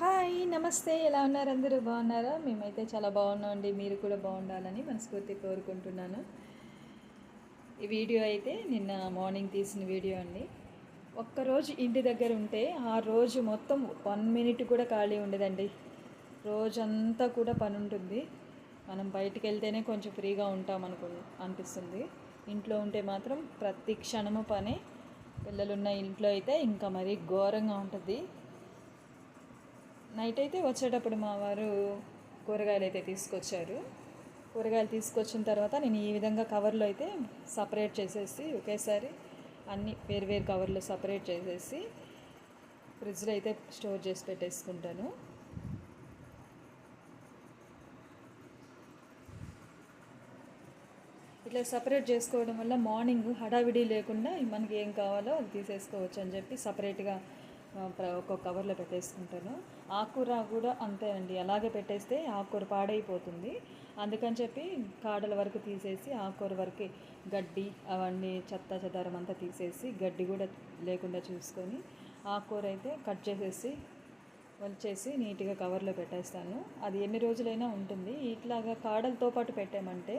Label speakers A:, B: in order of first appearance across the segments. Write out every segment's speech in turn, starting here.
A: Hi నమస్తే. ఎలా ఉన్నారు అందరూ? బాగున్నారా? మేమైతే చాలా బాగున్నామండి మీరు కూడా బాగుండాలని మనస్ఫూర్తి కోరుకుంటున్నాను. ఈ వీడియో అయితే నిన్న మార్నింగ్ తీసిన వీడియో అండి. ఒక్కరోజు ఇంటి దగ్గర ఉంటే ఆ రోజు మొత్తం వన్ మినిట్ కూడా ఖాళీ ఉండదండి. రోజంతా కూడా పని ఉంటుంది. మనం బయటికి వెళ్తేనే కొంచెం ఫ్రీగా ఉంటాం అనుకు అనిపిస్తుంది. ఇంట్లో ఉంటే మాత్రం ప్రతి క్షణము పని. పిల్లలున్న ఇంట్లో అయితే ఇంకా మరీ ఘోరంగా ఉంటుంది. నైట్ అయితే వచ్చేటప్పుడు మా వారు కూరగాయలు అయితే తీసుకొచ్చారు. కూరగాయలు తీసుకొచ్చిన తర్వాత నేను ఈ విధంగా కవర్లో అయితే సపరేట్ చేసేసి ఒకేసారి అన్ని వేరు వేరు కవర్లో సపరేట్ చేసేసి ఫ్రిడ్జ్లో అయితే స్టోర్ చేసి పెట్టేసుకుంటాను. ఇట్లా సపరేట్ చేసుకోవడం వల్ల మార్నింగ్ హడావిడి లేకుండా మనకి ఏం కావాలో అది తీసేసుకోవచ్చు అని చెప్పి సపరేట్గా ఒక ఒక్కొక్క కవర్లో పెట్టేసుకుంటాను. ఆకుకూర కూడా అంతే అండి. అలాగే పెట్టేస్తే ఆకుకూర పాడైపోతుంది. అందుకని చెప్పి కాడల వరకు తీసేసి ఆకుకూర వరకు గడ్డి అవన్నీ చెత్త చెదారం అంతా తీసేసి గడ్డి కూడా లేకుండా చూసుకొని ఆకుకూర అయితే కట్ చేసేసి వచ్చేసి నీట్గా కవర్లో పెట్టేస్తాను. అది ఎన్ని రోజులైనా ఉంటుంది. ఇట్లాగా కాడలతో పాటు పెట్టామంటే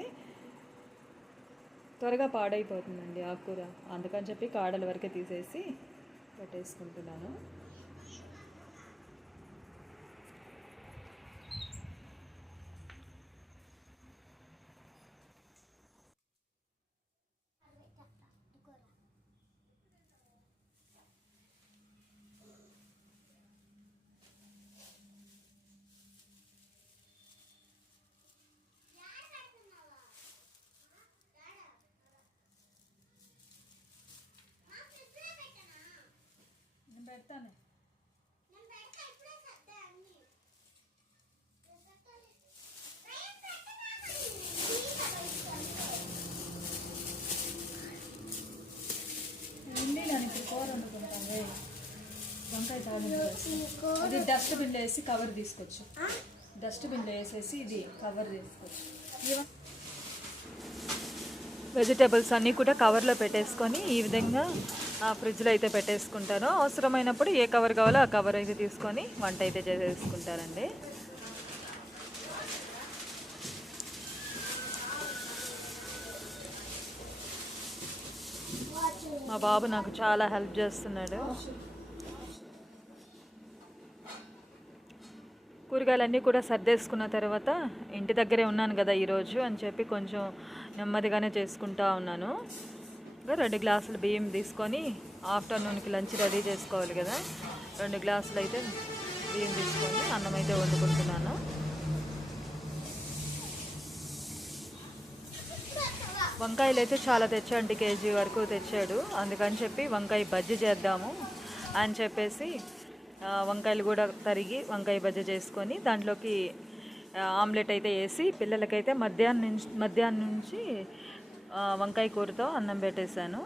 A: త్వరగా పాడైపోతుందండి ఆకుకూర. అందుకని చెప్పి కాడల వరకే తీసేసి పెట్టేసుకుంటున్నాను. అది డస్ట్బిన్లో వేసి కవర్ తీసుకొచ్చు డస్ట్బిన్లో వేసేసి ఇది కవర్ తీసుకోవచ్చు వెజిటేబుల్స్ అన్నీ కూడా కవర్లో పెట్టేసుకొని ఈ విధంగా ఆ ఫ్రిడ్జ్లో అయితే పెట్టేసుకుంటాను. అవసరమైనప్పుడు ఏ కవర్ కావాలో ఆ కవర్ అయితే తీసుకొని వంట అయితే చేసేసుకుంటారండి. మా బాబు నాకు చాలా హెల్ప్ చేస్తున్నాడు. కూరగాయలన్నీ కూడా సర్దేసుకున్న తర్వాత ఇంటి దగ్గరే ఉన్నాను కదా ఈరోజు అని చెప్పి కొంచెం నెమ్మదిగానే చేసుకుంటా ఉన్నాను. రెండు గ్లాసులు బియ్యం తీసుకొని ఆఫ్టర్నూన్కి లంచ్ రెడీ చేసుకోవాలి కదా. రెండు గ్లాసులు అయితే బియ్యం తీసుకొని అన్నం అయితే వండుకుంటున్నాను. వంకాయలు అయితే చాలా తెచ్చాడు కేజీ వరకు తెచ్చాడు. అందుకని చెప్పి వంకాయ బజ్జీ చేద్దాము అని చెప్పేసి వంకాయలు కూడా తరిగి వంకాయ బజ్జ చేసుకొని దాంట్లోకి ఆమ్లెట్ అయితే వేసి పిల్లలకైతే మధ్యాహ్నం నుంచి మధ్యాహ్నం నుంచి వంకాయ కూరతో అన్నం పెట్టేశాను.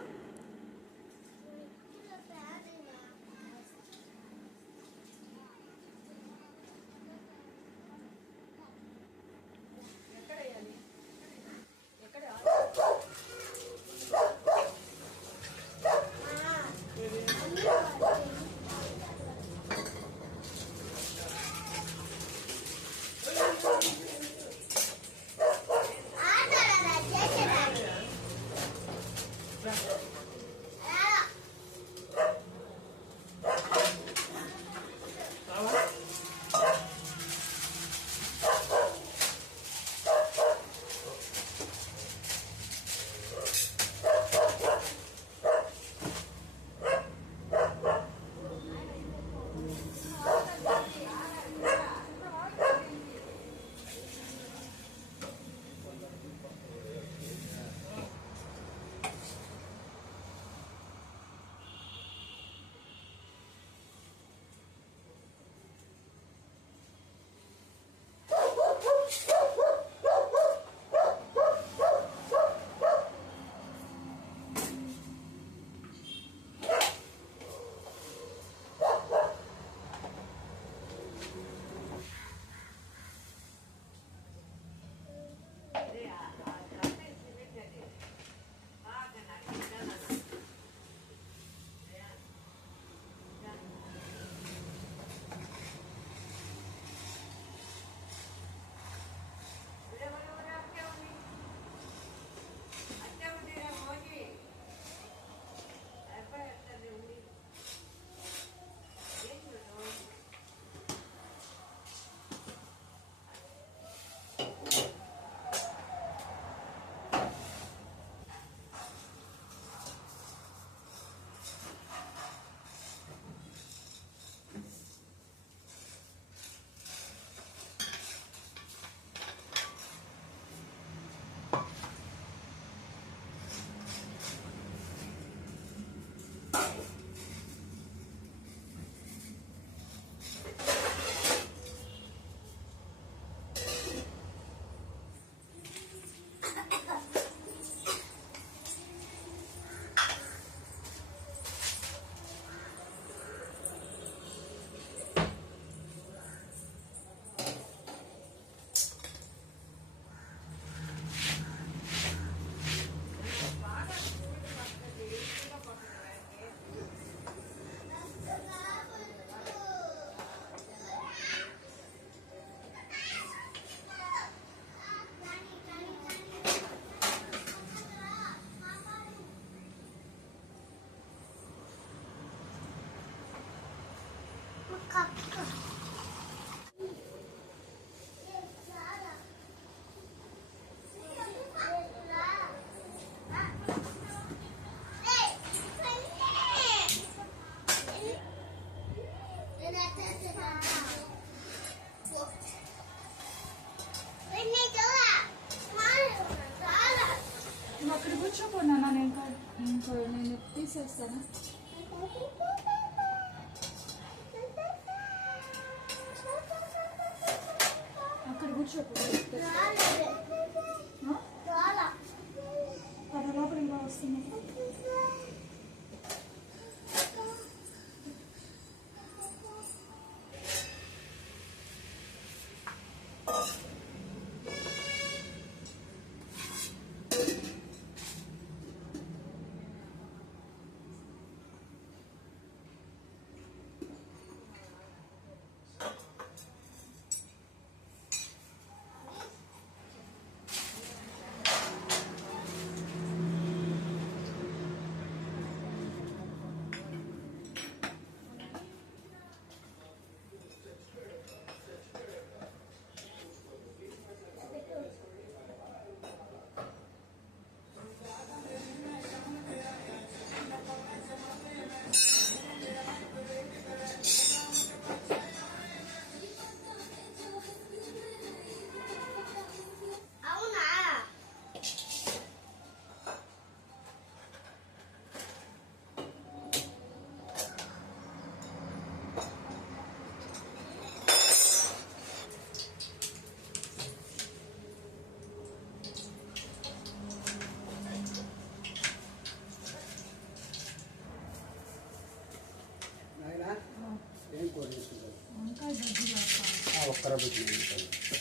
B: поработали.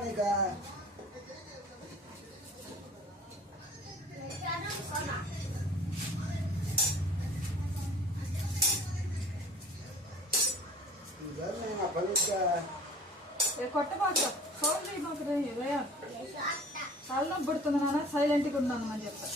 B: నీక
C: కొట్టబాకు ఫోన్ చేయబాకు తలనొప్పి పడుతుంది నాన్న సైలెంట్గా ఉన్నాను అని చెప్తా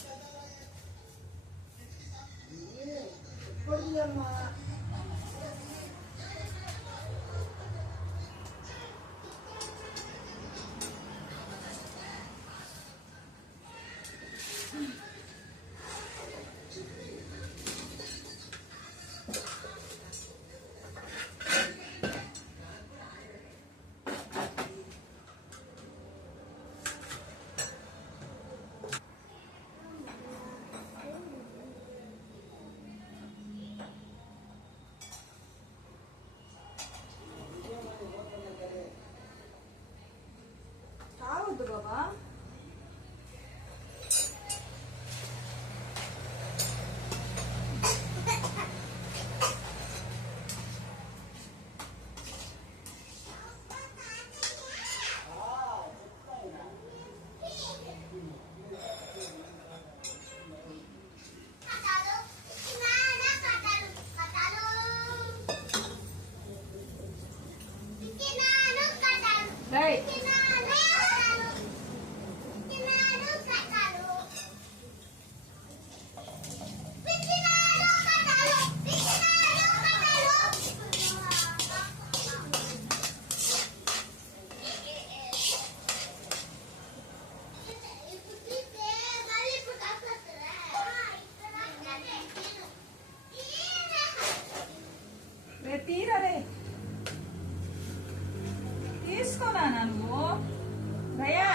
D: తీరరే
A: తీసుకోనా నువ్వు రయా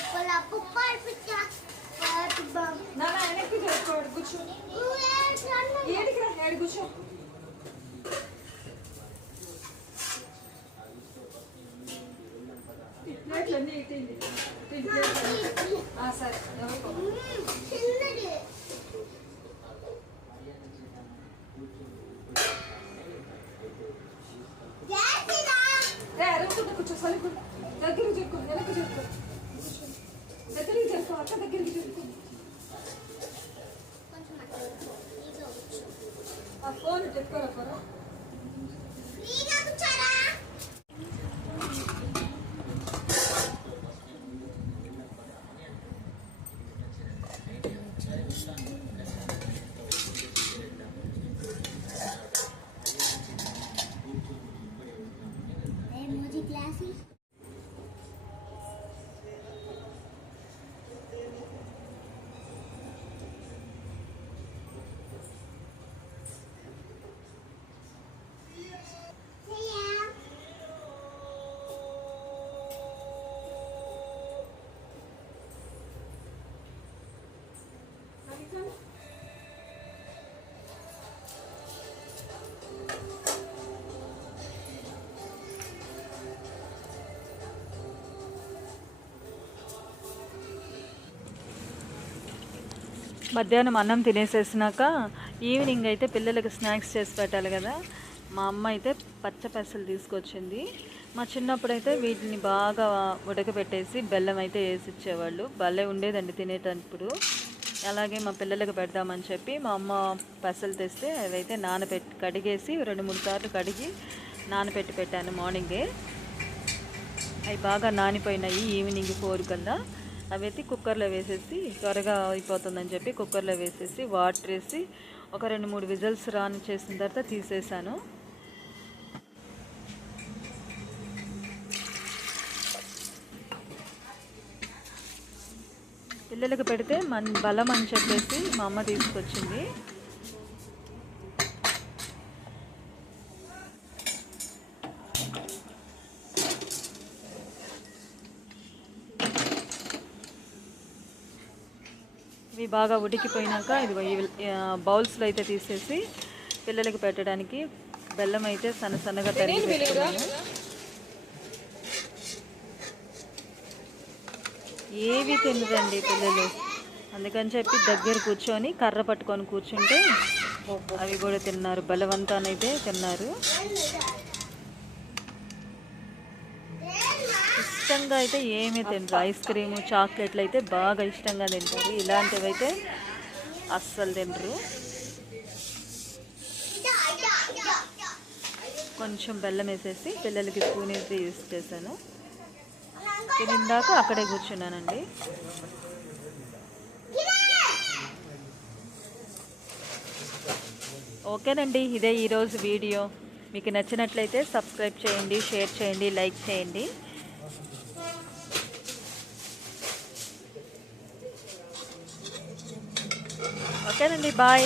A: జరుగు కూర్చో ఏడికి రా ఏడు కూర్చో ఈ ప్లేట్లన్నీ ఇటు ఇటు. ఇటు ఈ ప్లేట్లన్నీ. ఆ, సరే ఎవరికో. రే అరవకుండా కూర్చో సరిగ్గా దగ్గరికి చెక్కు వెనక్కి చెక్కు దగ్గరికి చెక్కు అక్క దగ్గరికి 아, 폰을 제
C: 거라 봐라.
A: మధ్యాహ్నం అన్నం తినేసేసినాక ఈవినింగ్ అయితే పిల్లలకి స్నాక్స్ చేసి పెట్టాలి కదా. మా అమ్మ అయితే పచ్చ పెసలు తీసుకొచ్చింది. మా చిన్నప్పుడు అయితే వీటిని బాగా ఉడకబెట్టేసి బెల్లం అయితే వేసి ఇచ్చేవాళ్ళు భలే ఉండేదండి తినేటప్పుడు. అలాగే మా పిల్లలకు పెడదామని చెప్పి మా అమ్మ పెసలు తెస్తే అవైతే నానబెట్టి కడిగేసి రెండు మూడు సార్లు కడిగి నానబెట్టి పెట్టాను మార్నింగే. అవి బాగా నానిపోయినాయి ఈవినింగ్ ఫోర్ కల్లా. అవి అయితే కుక్కర్లో వేసేసి త్వరగా అయిపోతుందని చెప్పి కుక్కర్లో వేసేసి వాటర్ వేసి ఒక రెండు మూడు విజిల్స్ రాని చేసిన తర్వాత తీసేసాను. పిల్లలకు పెడితే మన బలం అని చెప్పేసి మా అమ్మ తీసుకొచ్చింది. బాగా ఉడికిపోయినాక ఇది బౌల్స్లో అయితే తీసేసి పిల్లలకి పెట్టడానికి బెల్లం అయితే సన్న సన్నగా తరిగి పెట్టుకున్నాను. ఏవి తినదండి పిల్లలు? అందుకని చెప్పి దగ్గర కూర్చొని కర్ర పట్టుకొని కూర్చుంటే అవి కూడా తిన్నారు. బలవంతానైతే తిన్నారు. ఇష్టంగా అయితే ఏమీ తినరు. ఐస్ క్రీము చాక్లెట్లు అయితే బాగా ఇష్టంగా తింటారు. ఇలాంటివి అయితే అస్సలు తినరు. కొంచెం బెల్లం వేసేసి పిల్లలకి స్పూన్ వేసి యూస్ చేశాను. తినిందాక అక్కడే కూర్చున్నానండి. ఓకేనండి ఇదే ఈరోజు వీడియో. మీకు నచ్చినట్లయితే సబ్స్క్రైబ్ చేయండి షేర్ చేయండి లైక్ చేయండి. ఓకేనండి బాయ్